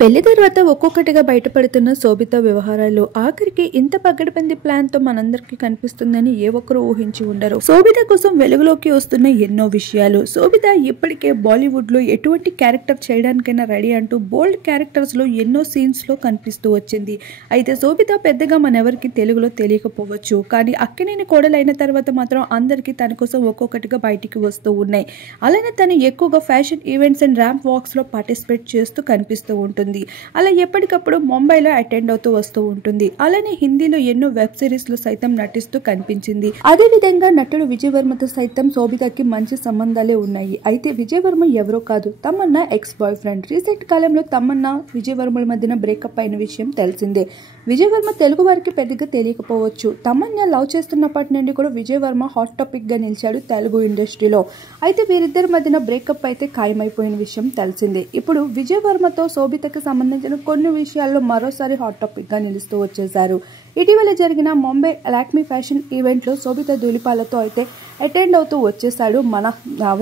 పెళ్లి తర్వాత ఒక్కొక్కటిగా బయటపడుతున్న శోభిత వ్యవహారాలు ఆఖరికి ఇంత పగడబంది ప్లాన్ తో మనందరికీ కనిపిస్తుందని ఏ ఒక్కరు ఊహించి ఉండరు. శోభిత కోసం వెలుగులోకి వస్తున్న ఎన్నో విషయాలు. శోభిత ఇప్పటికే బాలీవుడ్ లో ఎటువంటి క్యారెక్టర్ చేయడానికైనా రెడీ అంటూ బోల్డ్ క్యారెక్టర్స్ లో ఎన్నో సీన్స్ లో కనిపిస్తూ వచ్చింది. అయితే శోభిత పెద్దగా మనెవరికి తెలుగులో తెలియకపోవచ్చు, కానీ అక్కినేని కోడలైన తర్వాత మాత్రం అందరికీ తన కోసం ఒక్కొక్కటిగా బయటికి వస్తూ ఉన్నాయి. అలానే తను ఎక్కువగా fashion events and ramp walks లో పార్టిసిపేట్ చేస్తూ కనిపిస్తూ ఉంటుంది. అలా ఎప్పటికప్పుడు ముంబైలో అటెండ్ అవుతూ వస్తూ ఉంటుంది. అలానే హిందీలో ఎన్నో వెబ్ సిరీస్ లో సైతం నటిస్తూ కనిపించింది. అదే విధంగా నటుడు విజయ్ వర్మతో సైతం శోభితకి మంచి సంబంధాలే ఉన్నాయి. అయితే విజయ్ వర్మ ఎవరో కాదు, Tamannaah X boy friend. Recent కాలంలో తమన్నా విజయ్ వర్మల మధ్యన బ్రేకప్ అయిన విషయం తెలిసిందే. విజయ్ వర్మ తెలుగు వారికి పెద్దగా తెలియకపోవచ్చు. తమన్నా లవ్ చేస్తున్నప్పటి నుండి కూడా విజయ్ వర్మ హాట్ టాపిక్ గా నిలిచాడు తెలుగు ఇండస్ట్రీలో. అయితే వీరిద్దరి మధ్యన బ్రేకప్ అయితే ఖాయమైపోయిన విషయం తెలిసిందే. ఇప్పుడు విజయ్ వర్మతో శోభితకి సంబంధించిన కొన్ని విషయాల్లో మరోసారి హాట్ టాపిక్ గా నిలుస్తూ వచ్చేశారు. ఇటీవల జరిగిన ముంబై లాక్మీ ఫ్యాషన్ ఈవెంట్ లో శోభిత ధూళిపాలతో అయితే అటెండ్ అవుతూ వచ్చేశాడు మన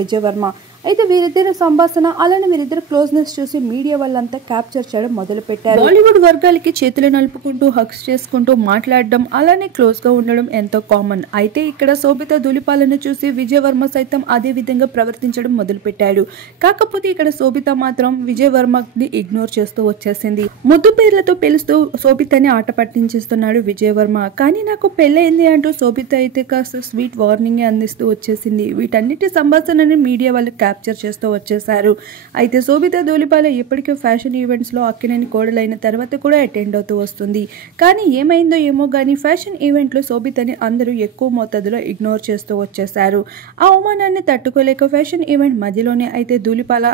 విజయ్ వర్మ. అయితే వీరిద్దరి సంభాషణ అలానే వీరిద్దరు క్లోజ్నెస్ చూసి మీడియా వాళ్ళంతా క్యాప్చర్ చేయడం మొదలు పెట్టారు. బాలీవుడ్ వర్గాలకి చేతులు నలుపుకుంటూ హగ్స్ చేసుకుంటూ మాట్లాడడం అలానే క్లోజ్ గా ఉండడం ఎంతో కామన్. అయితే ఇక్కడ శోభిత ధూళిపాలను చూసి విజయ్ వర్మ సైతం అదే విధంగా ప్రవర్తించడం మొదలు పెట్టాడు. కాకపోతే ఇక్కడ శోభిత మాత్రం విజయ్ వర్మని ఇగ్నోర్ చేస్తూ వచ్చేసింది. ముద్దు పేర్లతో పిలుస్తూ శోభితని ఆట పట్టించేస్తున్నాడు విజయ్ వర్మ. కానీ నాకు పెళ్ళైంది అంటూ శోభిత అయితే కాస్త స్వీట్ వార్నింగ్ అందిస్తూ వచ్చేసింది. వీటన్నిటి సంభాషణని మీడియా వాళ్ళు క్యాప్చర్ చేస్తూ వచ్చేశారు. అయితే శోభిత ధూళిపాల ఇప్పటికే ఫ్యాషన్ ఈవెంట్స్ లో అక్కినేని కోడలైన తర్వాత కూడా అటెండ్ అవుతూ వస్తుంది. కానీ ఏమైందో ఏమో గానీ ఫ్యాషన్ ఈవెంట్ లో శోభితని అందరూ ఎక్కువ మోతాదులో ఇగ్నోర్ చేస్తూ వచ్చేశారు. ఆ అవమానాన్ని తట్టుకోలేక ఫ్యాషన్ ఈవెంట్ మధ్యలోనే అయితే ధూళిపాల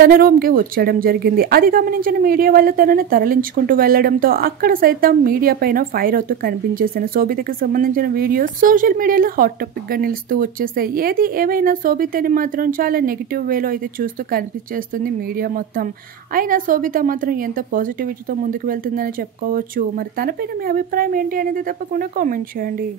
తన రూమ్ కి వచ్చేయడం జరిగింది. అది గమనించిన మీడియా వాళ్ళు తనని తరలించుకుంటూ వెళ్లడంతో అక్కడ సైతం మీడియా పైన ఫైర్ అవుతూ కనిపించేసిన శోభితకి సంబంధించిన వీడియోస్ సోషల్ మీడియాలో హాట్ టాపిక్ గా నిలుస్తూ వచ్చేసాయి. ఏది ఏమైనా శోభితని మాత్రం చాలా నెగిటివ్ వేలో అయితే చూస్తూ కనిపించేస్తుంది మీడియా మొత్తం. అయినా శోభిత మాత్రం ఎంతో పాజిటివిటీతో ముందుకు వెళ్తుందని చెప్పుకోవచ్చు. మరి తనపైన మీ అభిప్రాయం ఏంటి అనేది తప్పకుండా కామెంట్ చేయండి.